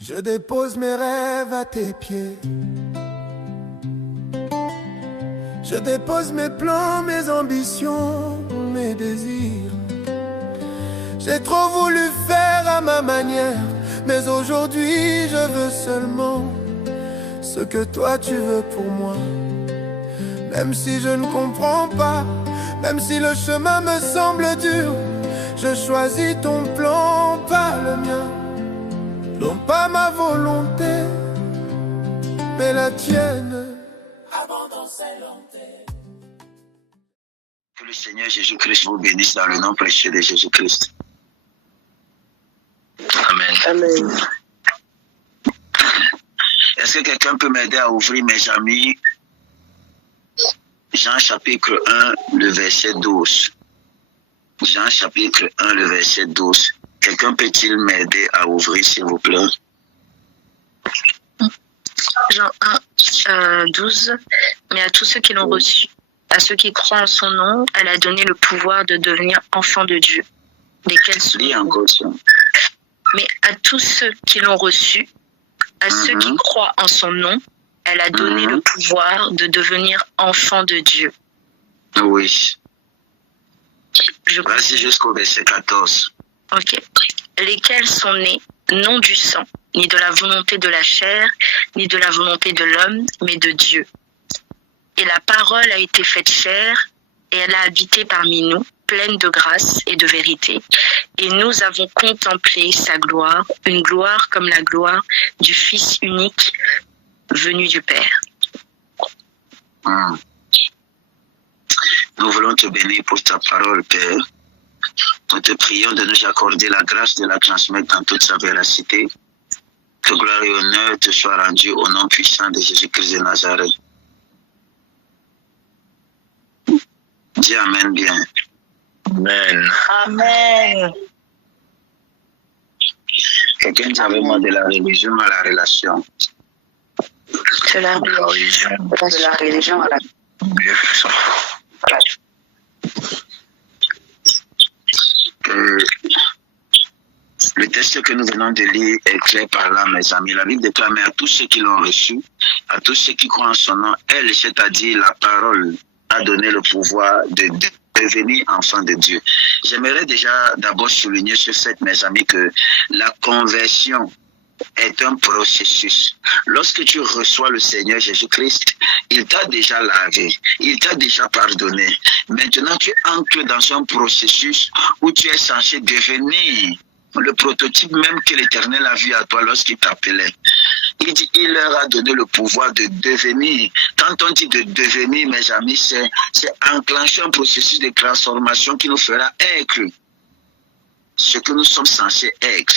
Je dépose mes rêves à tes pieds. Je dépose mes plans, mes ambitions, mes désirs. J'ai trop voulu faire à ma manière, mais aujourd'hui je veux seulement ce que toi tu veux pour moi. Même si je ne comprends pas, même si le chemin me semble dur, je choisis ton plan, pas le mien. Non pas ma volonté, mais la tienne. Abandon ses lentés. Que le Seigneur Jésus-Christ vous bénisse dans le nom précieux de Jésus-Christ. Amen. Amen. Est-ce que quelqu'un peut m'aider à ouvrir, mes amis, Jean chapitre 1, le verset 12. Jean chapitre 1, le verset 12. Quelqu'un peut-il m'aider à ouvrir, s'il vous plaît? Jean 1, 12. Mais à tous ceux qui l'ont reçu, à ceux qui croient en son nom, elle a donné le pouvoir de devenir enfants de Dieu. Lesquels sont... Mais à tous ceux qui l'ont reçu, à ceux qui croient en son nom, elle a donné le pouvoir de devenir enfants de Dieu. Oui. Vas-y jusqu'au verset 14. Ok. Lesquels sont nés non du sang, ni de la volonté de la chair, ni de la volonté de l'homme, mais de Dieu. Et la parole a été faite chair, et elle a habité parmi nous, pleine de grâce et de vérité. Et nous avons contemplé sa gloire, une gloire comme la gloire du Fils unique venu du Père. Nous voulons te bénir pour ta parole, Père. Nous te prions de nous accorder la grâce de la transmettre dans toute sa véracité. Que gloire et honneur te soient rendus au nom puissant de Jésus-Christ de Nazareth. Dis Amen bien. Amen. Amen. Quelqu'un dit avec moi de la religion à la relation. De la religion à la Le texte que nous venons de lire est clair par là, mes amis. La Bible déclare, mais à tous ceux qui l'ont reçu, à tous ceux qui croient en son nom, elle, c'est-à-dire la parole, a donné le pouvoir de devenir enfant de Dieu. J'aimerais déjà d'abord souligner ce fait, mes amis, que la conversion est un processus. Lorsque tu reçois le Seigneur Jésus-Christ, il t'a déjà lavé, il t'a déjà pardonné. Maintenant, tu entres dans un processus où tu es censé devenir le prototype même que l'Éternel a vu à toi lorsqu'il t'appelait. Il dit, il leur a donné le pouvoir de devenir. Quand on dit de devenir, mes amis, c'est enclencher un processus de transformation qui nous fera être ce que nous sommes censés être.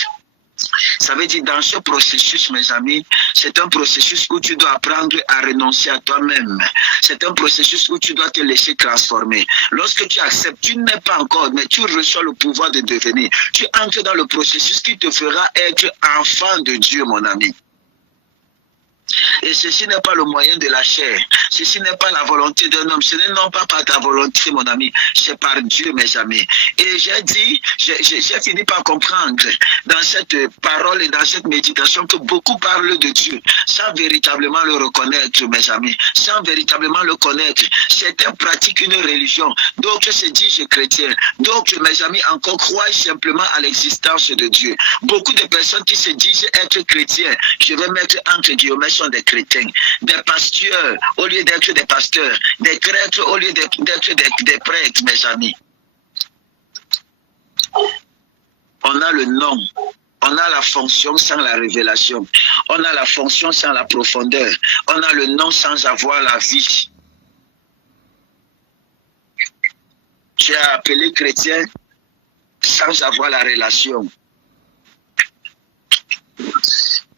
Ça veut dire, dans ce processus, mes amis, c'est un processus où tu dois apprendre à renoncer à toi-même. C'est un processus où tu dois te laisser transformer. Lorsque tu acceptes, tu n'es pas encore, mais tu reçois le pouvoir de devenir. Tu entres dans le processus qui te fera être enfant de Dieu, mon ami. Et ceci n'est pas le moyen de la chair. Ceci n'est pas la volonté d'un homme. Ce n'est non pas par ta volonté, mon ami. C'est par Dieu, mes amis. Et j'ai fini par comprendre dans cette parole et dans cette méditation que beaucoup parlent de Dieu sans véritablement le reconnaître, mes amis. Sans véritablement le connaître. Certains pratiquent une religion. D'autres se disent chrétiens. D'autres, mes amis, encore croient simplement à l'existence de Dieu. Beaucoup de personnes qui se disent être chrétiens, je vais mettre entre guillemets, sont des chrétiens, des pasteurs au lieu d'être des pasteurs, des prêtres au lieu d'être des prêtres, mes amis. On a le nom, on a la fonction sans la révélation, on a la fonction sans la profondeur, on a le nom sans avoir la vie. Tu es appelé chrétien sans avoir la relation.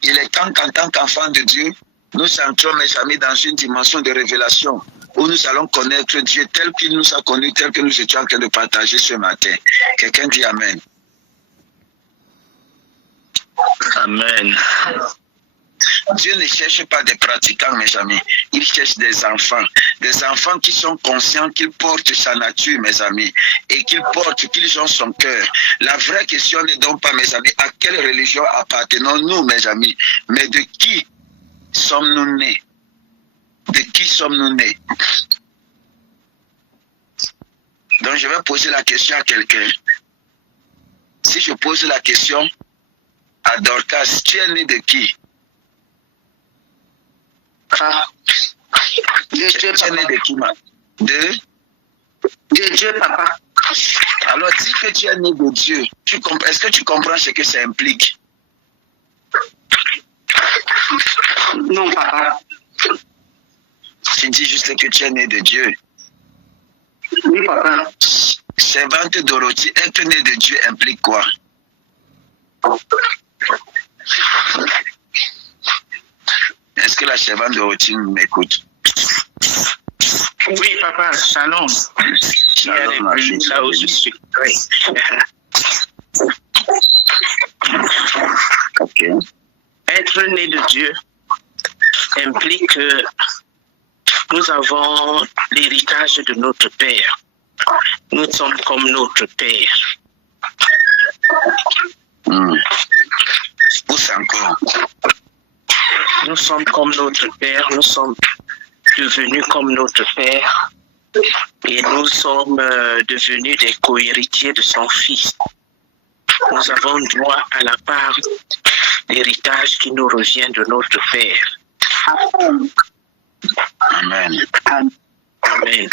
Il est temps qu'en tant qu'enfant de Dieu, nous entrons, mes amis, dans une dimension de révélation où nous allons connaître Dieu tel qu'il nous a connus, tel que nous étions en train de partager ce matin. Quelqu'un dit Amen. Amen. Dieu ne cherche pas des pratiquants, mes amis. Il cherche des enfants. des enfants qui sont conscients qu'ils portent sa nature, mes amis, et qu'ils ont son cœur. La vraie question n'est donc pas, mes amis, à quelle religion appartenons-nous, mes amis, mais de qui sommes-nous nés? De qui sommes-nous nés? Donc je vais poser la question à quelqu'un. Si je pose la question à Dorcas, tu es né de qui? De Dieu, tu es né de qui, ma? De Dieu, papa. Alors dis que tu es né de Dieu. Est-ce que tu comprends ce que ça implique? Non, papa. Tu dis juste que tu es né de Dieu. Oui, papa. Servante Dorothy, être né de Dieu implique quoi? Est-ce que la servante Dorothy m'écoute? Oui, papa, shalom. Shalom, ma fille, là où je suis. Oui. Ok. Être né de Dieu implique que nous avons l'héritage de notre Père. Nous sommes comme notre Père. Où c'est encore? Nous sommes comme notre Père, nous sommes devenus comme notre Père et nous sommes devenus des co-héritiers de son Fils. Nous avons droit à la part d'héritage qui nous revient de notre Père. Amen. Amen. Amen.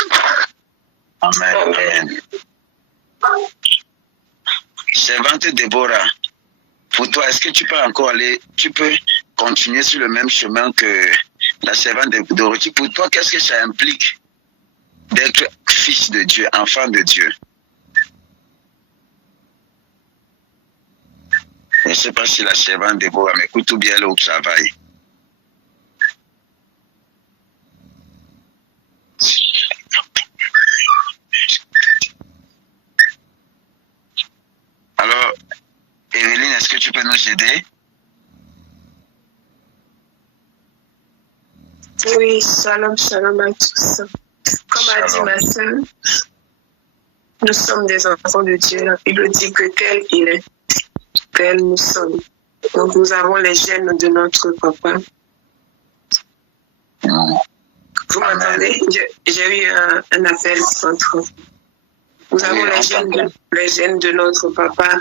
Amen. Servante Déborah, pour toi, est-ce que tu peux encore tu peux continuer sur le même chemin que la servante de Dorothy? Pour toi, qu'est-ce que ça implique d'être fils de Dieu, enfant de Dieu? Je ne sais pas si la servante Déborah m'écoute ou bien elle est au travail. Alors, Evelyne, est-ce que tu peux nous aider? Oui, shalom, shalom à tous. Comme a dit ma sœur, nous sommes des enfants de Dieu. La Bible dit que tel il est, tel nous sommes. Donc nous avons les gènes de notre papa. Vous m'entendez? J'ai eu un appel entre. Nous avons les gènes de notre papa.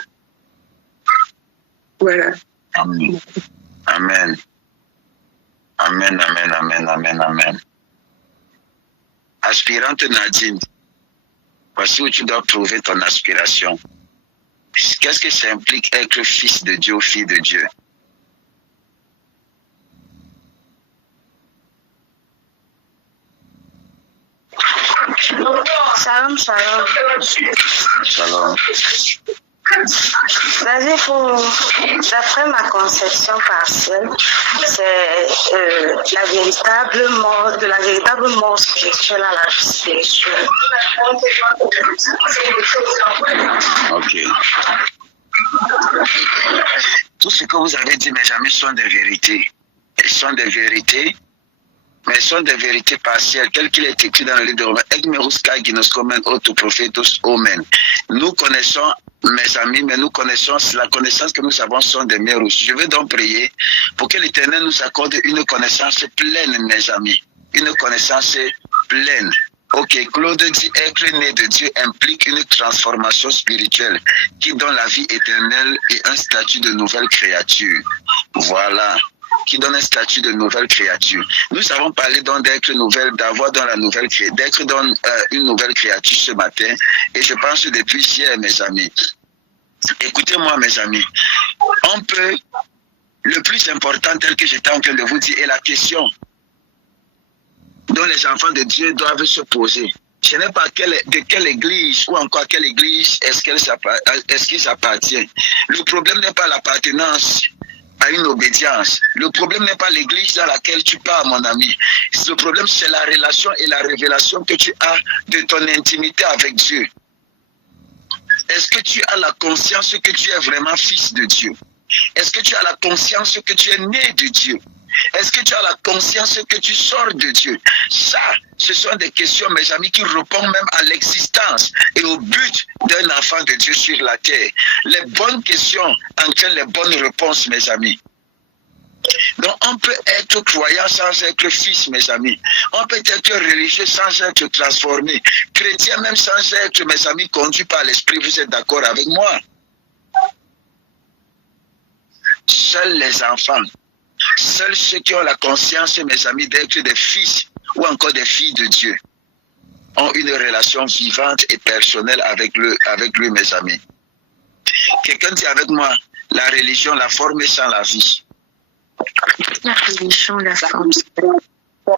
Voilà. Amen. Amen. Amen, amen, amen, amen, amen. Aspirante Nadine, voici où tu dois prouver ton aspiration. Qu'est-ce que ça implique être fils de Dieu ou fille de Dieu? Shalom, shalom. Shalom. D'après ma conception partielle, c'est de la véritable mort spirituelle à la vie spirituelle. Ok. Tout ce que vous avez dit, mes amis, sont des vérités. Elles sont des vérités, mais elles sont des vérités partielles, tel qu'il est écrit dans le livre de Romains. Nous connaissons, mes amis, mais nous connaissons, la connaissance que nous avons sont des mers rouges. Je vais donc prier pour que l'Éternel nous accorde une connaissance pleine, mes amis. Une connaissance pleine. Ok, Claude dit être né de Dieu implique une transformation spirituelle qui donne la vie éternelle et un statut de nouvelle créature. Voilà. Qui donne un statut de nouvelle créature. Nous avons parlé donc d'être nouvelle, d'avoir dans la nouvelle créature, d'être dans une nouvelle créature ce matin. Et je pense depuis hier, mes amis. Écoutez-moi, mes amis. On peut, le plus important tel que j'étais en train de vous dire, est la question dont les enfants de Dieu doivent se poser. Ce n'est pas de quelle église ou encore à quelle église est-ce qu'ils appartiennent. Le problème n'est pas l'appartenance à une obédience. Le problème n'est pas l'église dans laquelle tu pars, mon ami. Le problème, c'est la relation et la révélation que tu as de ton intimité avec Dieu. Est-ce que tu as la conscience que tu es vraiment fils de Dieu? Est-ce que tu as la conscience que tu es né de Dieu? Est-ce que tu as la conscience que tu sors de Dieu? Ça, ce sont des questions, mes amis, qui répondent même à l'existence et au but d'un enfant de Dieu sur la terre. Les bonnes questions entraînent les bonnes réponses, mes amis. Donc, on peut être croyant sans être fils, mes amis. On peut être religieux sans être transformé. Chrétien même sans être, mes amis, conduit par l'esprit. Vous êtes d'accord avec moi? Seuls les enfants, seuls ceux qui ont la conscience, mes amis, d'être des fils ou encore des filles de Dieu, ont une relation vivante et personnelle avec lui, mes amis. Quelqu'un dit avec moi, la religion, la forme sans la vie. La religion, la forme. La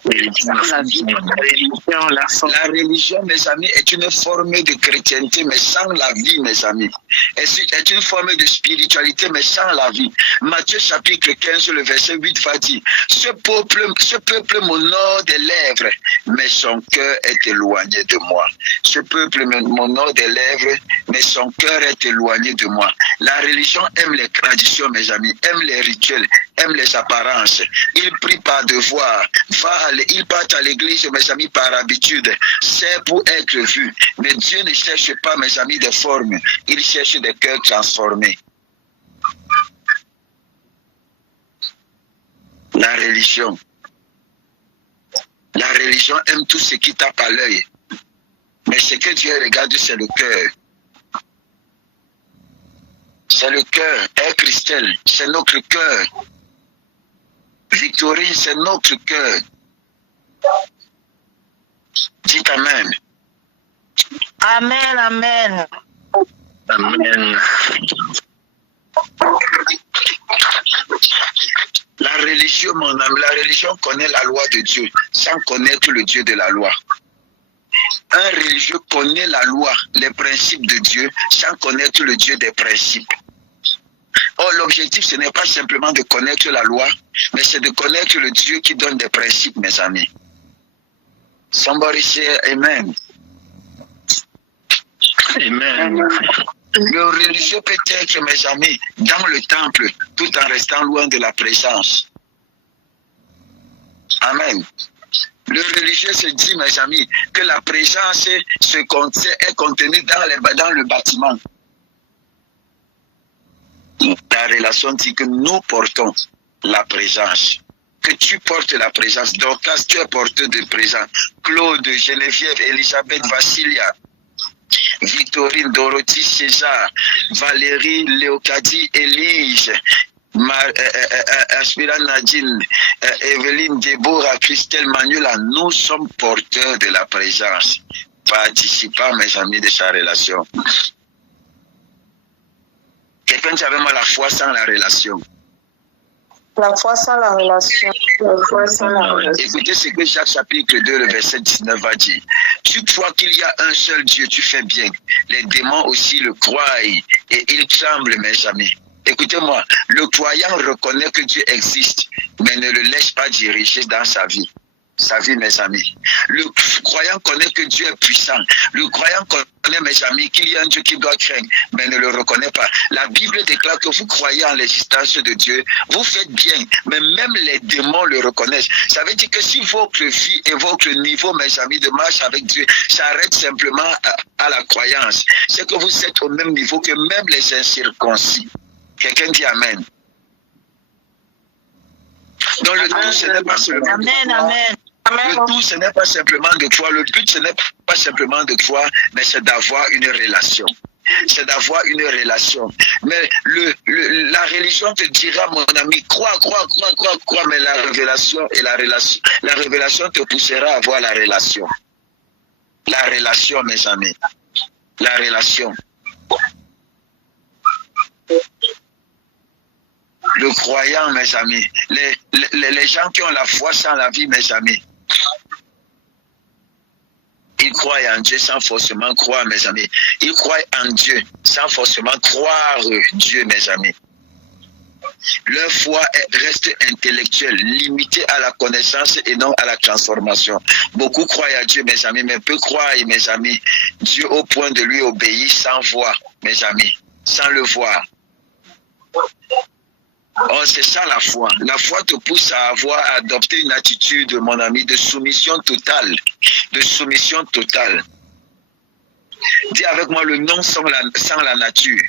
religion, mes amis, est une forme de chrétienté, mais sans la vie, mes amis. Est une forme de spiritualité, mais sans la vie. Matthieu chapitre 15, le verset 8 va dire, ce peuple m'honore des lèvres, mais son cœur est éloigné de moi. Ce peuple m'honore des lèvres, mais son cœur est éloigné de moi. La religion aime les traditions, mes amis, aime les rituels, aime les apparences. Il prie par devoir, il part à l'église, mes amis, par habitude. C'est pour être vu. Mais Dieu ne cherche pas, mes amis, des formes. Il cherche des cœurs transformés. La religion aime tout ce qui tape à l'œil. Mais ce que Dieu regarde, c'est le cœur. C'est le cœur. Christelle, c'est notre cœur. Victorine, c'est notre cœur. Dites Amen. Amen, amen. Amen. La religion, mon âme, la religion connaît la loi de Dieu sans connaître le Dieu de la loi. Un religieux connaît la loi, les principes de Dieu sans connaître le Dieu des principes. Or, l'objectif, ce n'est pas simplement de connaître la loi, mais c'est de connaître le Dieu qui donne des principes, mes amis. Somebody say Amen. Amen. Le religieux peut être, mes amis, dans le temple, tout en restant loin de la présence. Amen. Le religieux se dit, mes amis, que la présence est contenue dans le bâtiment. La relation dit que nous portons la présence. Que tu portes la présence. Dorcas, tu es porteur de présence. Claude, Geneviève, Elisabeth, Vassilia, Victorine, Dorothy, César, Valérie, Léocadie, Élise, Aspira Nadine, Evelyne, Déborah, Christelle, Manuela, nous sommes porteurs de la présence. Participants, mes amis, de sa relation. Quelqu'un qui avait mal la foi sans la relation. La foi sans la relation. La foi sans la relation. Écoutez ce que Jacques chapitre 2, le verset 19 va dire. Tu crois qu'il y a un seul Dieu, tu fais bien. Les démons aussi le croient et ils tremblent, mes amis. Écoutez-moi, le croyant reconnaît que Dieu existe, mais ne le laisse pas diriger dans sa vie. Sa vie, mes amis. Le croyant connaît que Dieu est puissant. Le croyant connaît, mes amis, qu'il y a un Dieu qui doit craindre, mais ne le reconnaît pas. La Bible déclare que vous croyez en l'existence de Dieu, vous faites bien, mais même les démons le reconnaissent. Ça veut dire que si votre vie et votre niveau, mes amis, de marche avec Dieu s'arrête simplement à la croyance, c'est que vous êtes au même niveau que même les incirconcis. Quelqu'un dit Amen. Donc le tout, ce n'est pas seulement Amen, amen. le tout, ce n'est pas simplement de croire. Le but, ce n'est pas simplement de croire, mais c'est d'avoir une relation. C'est d'avoir une relation. Mais la religion te dira, mon ami, crois, mais la révélation te poussera à avoir la relation. La relation, mes amis. La relation. Le croyant, mes amis, les gens qui ont la foi sans la vie, mes amis, ils croient en Dieu sans forcément croire, mes amis. Ils croient en Dieu sans forcément croire Dieu, mes amis. Leur foi reste intellectuelle, limitée à la connaissance et non à la transformation. Beaucoup croient à Dieu, mes amis, mais peu croient, mes amis, Dieu au point de lui obéir sans voir, mes amis, sans le voir. Oh, c'est ça la foi. La foi te pousse à adopter une attitude, mon ami, de soumission totale. De soumission totale. Dis avec moi le non sans la nature.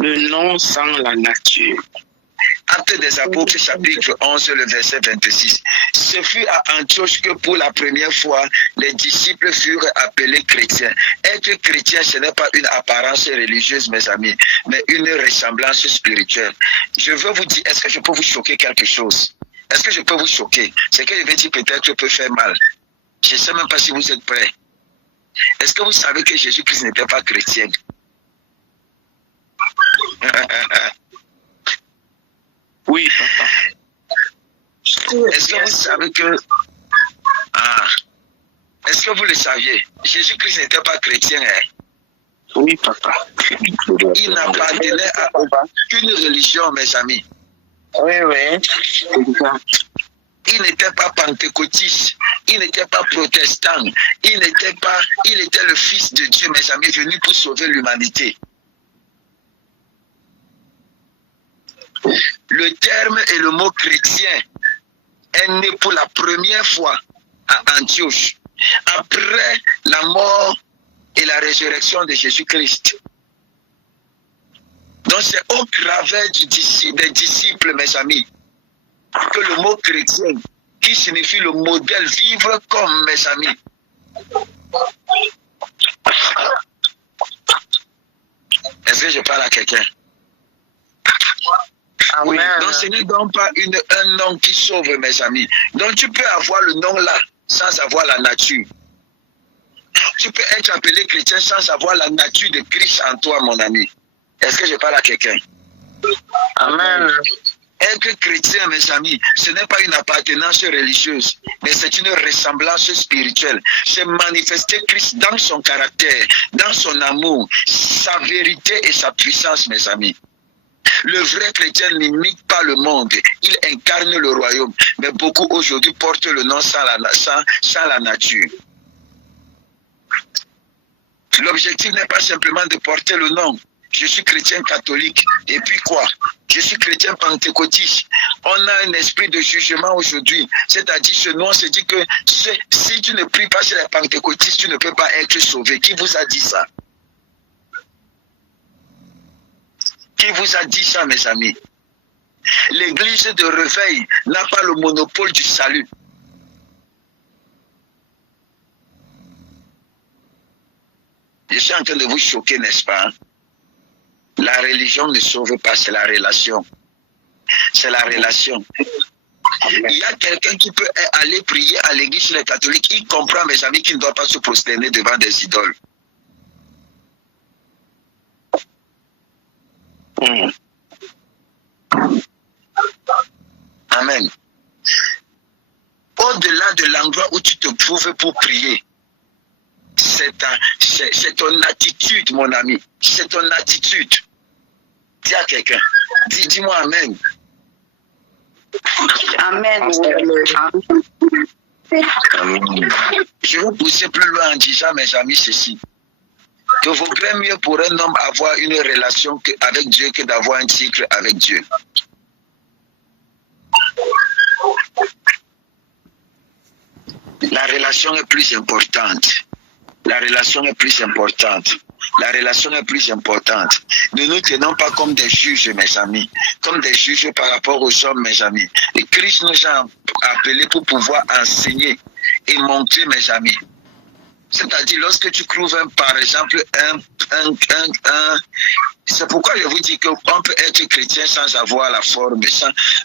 Le non sans la nature. Actes des Apôtres, chapitre 11, le verset 26. Ce fut à Antioche que pour la première fois, les disciples furent appelés chrétiens. Être chrétien, ce n'est pas une apparence religieuse, mes amis, mais une ressemblance spirituelle. Je veux vous dire, est-ce que je peux vous choquer quelque chose? Est-ce que je peux vous choquer? Ce que je vais dire peut-être peut faire mal. Je ne sais même pas si vous êtes prêts. Est-ce que vous savez que Jésus-Christ n'était pas chrétien? Oui, papa. Est-ce que vous savez que... Est-ce que vous le saviez? Jésus-Christ n'était pas chrétien. Oui, papa. Il n'appartenait à aucune religion, mes amis. Oui, oui. Il n'était pas pentecôtiste. Il n'était pas protestant. Il était le Fils de Dieu, mes amis, venu pour sauver l'humanité. Le terme et le mot chrétien est né pour la première fois à Antioche, après la mort et la résurrection de Jésus-Christ. Donc c'est au travers des disciples, mes amis, que le mot chrétien, qui signifie le modèle, vivre comme, mes amis. Est-ce que je parle à quelqu'un? Oui, donc ce n'est donc pas un nom qui sauve, mes amis. Donc tu peux avoir le nom là, sans avoir la nature. Tu peux être appelé chrétien sans avoir la nature de Christ en toi, mon ami. Est-ce que je parle à quelqu'un? Amen. Être chrétien, mes amis, ce n'est pas une appartenance religieuse, mais c'est une ressemblance spirituelle. C'est manifester Christ dans son caractère, dans son amour, sa vérité et sa puissance, mes amis. Le vrai chrétien n'imite pas le monde, il incarne le royaume. Mais beaucoup aujourd'hui portent le nom sans la nature. L'objectif n'est pas simplement de porter le nom. Je suis chrétien catholique. Et puis quoi? Je suis chrétien pentecôtiste. On a un esprit de jugement aujourd'hui. C'est-à-dire, chez nous, on se dit que si tu ne pries pas chez les pentecôtistes, tu ne peux pas être sauvé. Qui vous a dit ça? Qui vous a dit ça, mes amis? L'église de réveil n'a pas le monopole du salut. Je suis en train de vous choquer, n'est-ce pas? La religion ne sauve pas, c'est la relation. C'est la relation. Il y a quelqu'un qui peut aller prier à l'église chez les catholiques. Il comprend, mes amis, qu'il ne doit pas se prosterner devant des idoles. Amen. Au-delà de l'endroit où tu te trouves pour prier, c'est ton attitude, mon ami. C'est ton attitude. Dis à quelqu'un. Dis-moi Amen. Amen. Je vais pousser plus loin en disant, mes amis, ceci. Que vaudrait mieux pour un homme avoir une relation avec Dieu que d'avoir un cycle avec Dieu. La relation est plus importante. La relation est plus importante. La relation est plus importante. Ne nous tenons pas comme des juges, mes amis. Comme des juges par rapport aux hommes, mes amis. Et Christ nous a appelés pour pouvoir enseigner et montrer, mes amis. C'est-à-dire, lorsque tu trouves, par exemple, c'est pourquoi je vous dis qu'on peut être chrétien sans avoir la forme,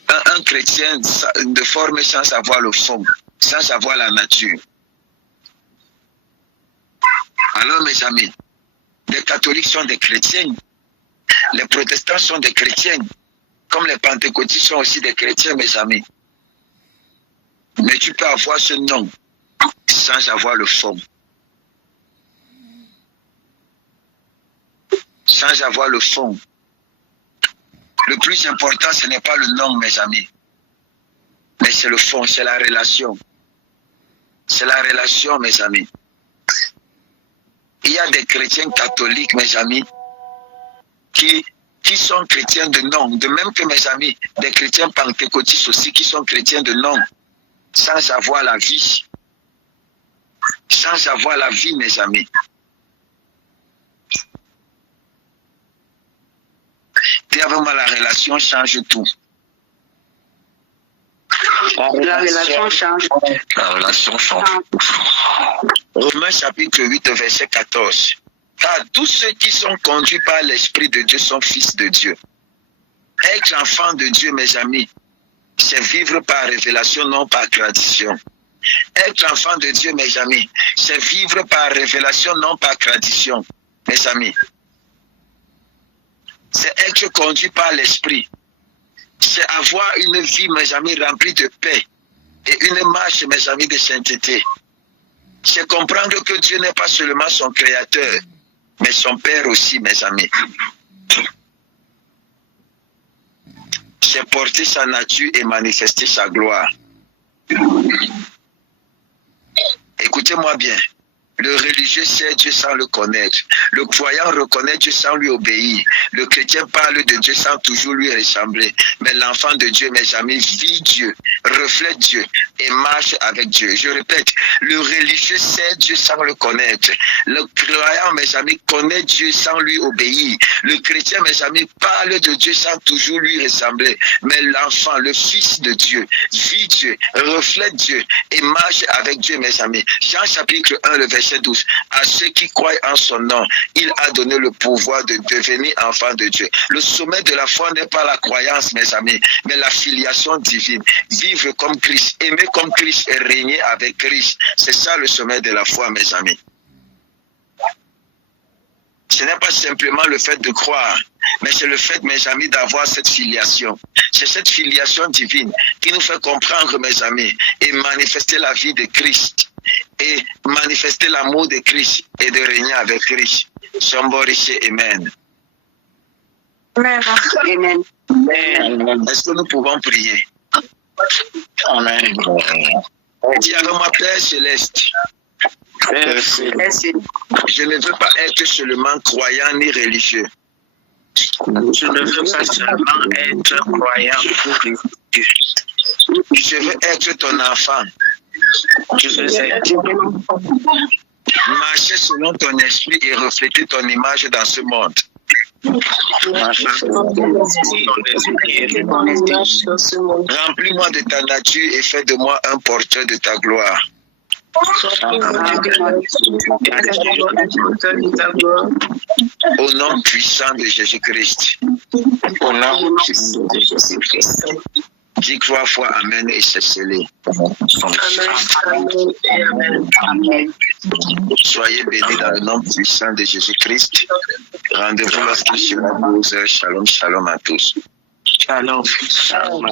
un chrétien de forme sans avoir le fond, sans avoir la nature. Alors, mes amis, les catholiques sont des chrétiens, les protestants sont des chrétiens, comme les pentecôtistes sont aussi des chrétiens, mes amis. Mais tu peux avoir ce nom sans avoir le fond. Sans avoir le fond. Le plus important, ce n'est pas le nom, mes amis. Mais c'est le fond, c'est la relation. C'est la relation, mes amis. Il y a des chrétiens catholiques, mes amis, qui qui sont chrétiens de nom, de même que mes amis, des chrétiens pentecôtistes aussi qui sont chrétiens de nom, sans avoir la vie. Sans avoir la vie, mes amis. Dis avec moi, la relation change tout. La relation change. La relation change. Romains chapitre 8, verset 14. Car tous ceux qui sont conduits par l'Esprit de Dieu sont fils de Dieu. Être enfant de Dieu, mes amis, c'est vivre par révélation, non par tradition. Être enfant de Dieu, mes amis, c'est vivre par révélation, non par tradition, mes amis. C'est être conduit par l'Esprit. C'est avoir une vie, mes amis, remplie de paix et une marche, mes amis, de sainteté. C'est comprendre que Dieu n'est pas seulement son créateur, mais son Père aussi, mes amis. C'est porter sa nature et manifester sa gloire. Écoutez-moi bien. Le religieux sait Dieu sans le connaître. Le croyant reconnaît Dieu sans lui obéir. Le chrétien parle de Dieu sans toujours lui ressembler. Mais l'enfant de Dieu, mes amis, vit Dieu, reflète Dieu et marche avec Dieu. Je répète, le religieux sait Dieu sans le connaître. Le croyant, mes amis, connaît Dieu sans lui obéir. Le chrétien, mes amis, parle de Dieu sans toujours lui ressembler. Mais l'enfant, le fils de Dieu, vit Dieu, reflète Dieu et marche avec Dieu, mes amis. Jean chapitre 1, le verset 12. À ceux qui croient en son nom, il a donné le pouvoir de devenir enfants de Dieu. Le sommet de la foi n'est pas la croyance, mes amis, mais la filiation divine. Vivre comme Christ, aimer comme Christ et régner avec Christ. C'est ça le sommet de la foi, mes amis. Ce n'est pas simplement le fait de croire, mais c'est le fait, mes amis, d'avoir cette filiation. C'est cette filiation divine qui nous fait comprendre, mes amis, et manifester la vie de Christ. Et manifester l'amour de Christ et de régner avec Christ. Sommes-nous amen. Amen. Amen. Est-ce que nous pouvons prier? Amen. Dis avec moi, Père céleste. Je ne veux pas être seulement croyant ni religieux. Je ne veux pas seulement être croyant ou religieux. Je veux être ton enfant. Je veux être marcher selon ton esprit et refléter ton image dans ce monde. Remplis-moi de ta nature et fais de moi un porteur de ta gloire. Au nom puissant de Jésus-Christ. au nom de Jésus-Christ. Dis 3 fois Amen et c'est scellé. Amen. Soyez bénis dans le nom puissant de Jésus-Christ. Rendez-vous lorsqu'il sera 12h. Shalom, shalom à tous. Shalom. Shalom.